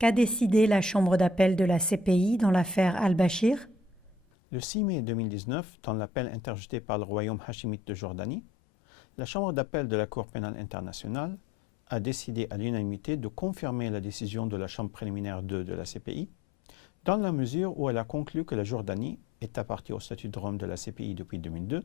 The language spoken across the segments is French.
Qu'a décidé la Chambre d'appel de la CPI dans l'affaire al-Bashir? Le 6 mai 2019, dans l'appel interjeté par le royaume hachimite de Jordanie, la Chambre d'appel de la Cour pénale internationale a décidé à l'unanimité de confirmer la décision de la Chambre préliminaire 2 de la CPI, dans la mesure où elle a conclu que la Jordanie, état partie au statut de Rome de la CPI depuis 2002,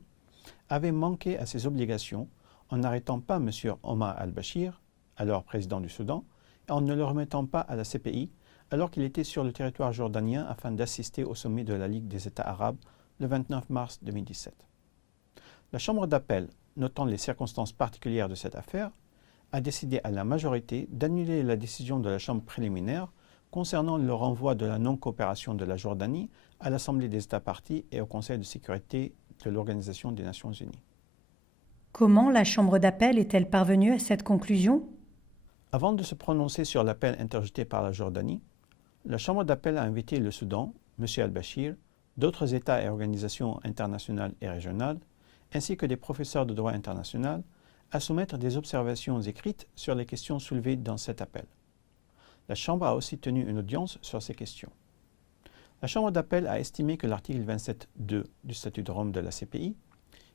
avait manqué à ses obligations en n'arrêtant pas M. Omar al-Bashir, alors président du Soudan, et en ne le remettant pas à la CPI alors qu'il était sur le territoire jordanien afin d'assister au sommet de la Ligue des États arabes le 29 mars 2017. La Chambre d'appel, notant les circonstances particulières de cette affaire, a décidé à la majorité d'annuler la décision de la Chambre préliminaire concernant le renvoi de la non-coopération de la Jordanie à l'Assemblée des États parties et au Conseil de sécurité de l'Organisation des Nations Unies. Comment la Chambre d'appel est-elle parvenue à cette conclusion? Avant de se prononcer sur l'appel interjeté par la Jordanie, la Chambre d'appel a invité le Soudan, M. al-Bashir, d'autres États et organisations internationales et régionales, ainsi que des professeurs de droit international, à soumettre des observations écrites sur les questions soulevées dans cet appel. La Chambre a aussi tenu une audience sur ces questions. La Chambre d'appel a estimé que l'article 27.2 du statut de Rome de la CPI,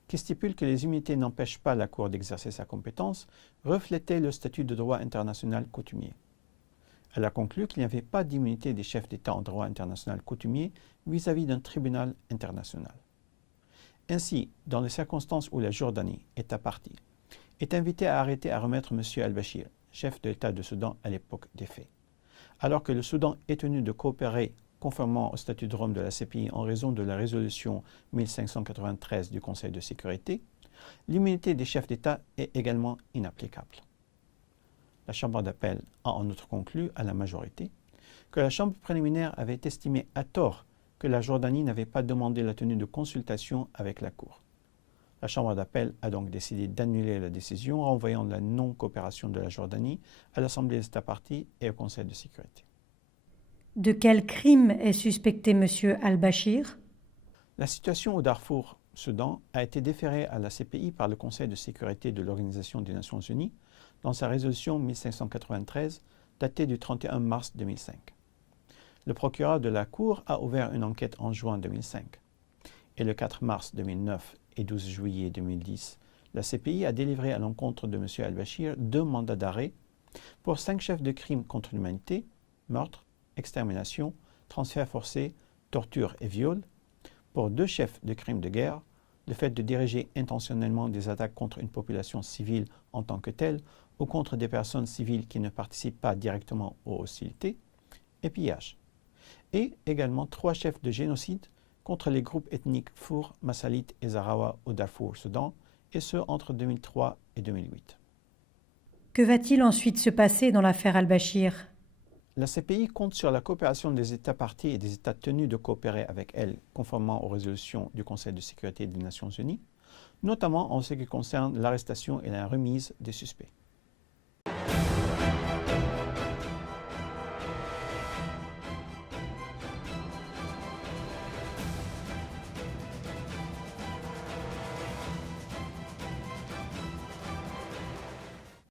qui stipule que les immunités n'empêchent pas la Cour d'exercer sa compétence, reflétait le statut de droit international coutumier. Elle a conclu qu'il n'y avait pas d'immunité des chefs d'État en droit international coutumier vis-à-vis d'un tribunal international. Ainsi, dans les circonstances où la Jordanie, État partie, est invitée à arrêter à remettre M. al-Bashir, chef de l'État de Soudan à l'époque des faits, alors que le Soudan est tenu de coopérer conformément au statut de Rome de la CPI en raison de la résolution 1593 du Conseil de sécurité, l'immunité des chefs d'État est également inapplicable. La Chambre d'appel a en outre conclu à la majorité que la Chambre préliminaire avait estimé à tort que la Jordanie n'avait pas demandé la tenue de consultation avec la Cour. La Chambre d'appel a donc décidé d'annuler la décision renvoyant la non-coopération de la Jordanie à l'Assemblée des États parties et au Conseil de sécurité. De quel crime est suspecté M. al-Bashir? La situation au Darfour, Soudan, a été déférée à la CPI par le Conseil de sécurité de l'Organisation des Nations Unies dans sa résolution 1593 datée du 31 mars 2005. Le procureur de la Cour a ouvert une enquête en juin 2005 et le 4 mars 2009 et 12 juillet 2010, la CPI a délivré à l'encontre de M. al-Bashir 2 mandats d'arrêt pour 5 chefs de crimes contre l'humanité, meurtre, extermination, transfert forcé, torture et viol, pour 2 chefs de crimes de guerre, le fait de diriger intentionnellement des attaques contre une population civile en tant que telle ou contre des personnes civiles qui ne participent pas directement aux hostilités, et pillage. Et également 3 chefs de génocide contre les groupes ethniques Four, Massalites et Zarawa au Darfour, Soudan, et ce entre 2003 et 2008. Que va-t-il ensuite se passer dans l'affaire al-Bashir? La CPI compte sur la coopération des États parties et des États tenus de coopérer avec elle conformément aux résolutions du Conseil de sécurité des Nations Unies, notamment en ce qui concerne l'arrestation et la remise des suspects.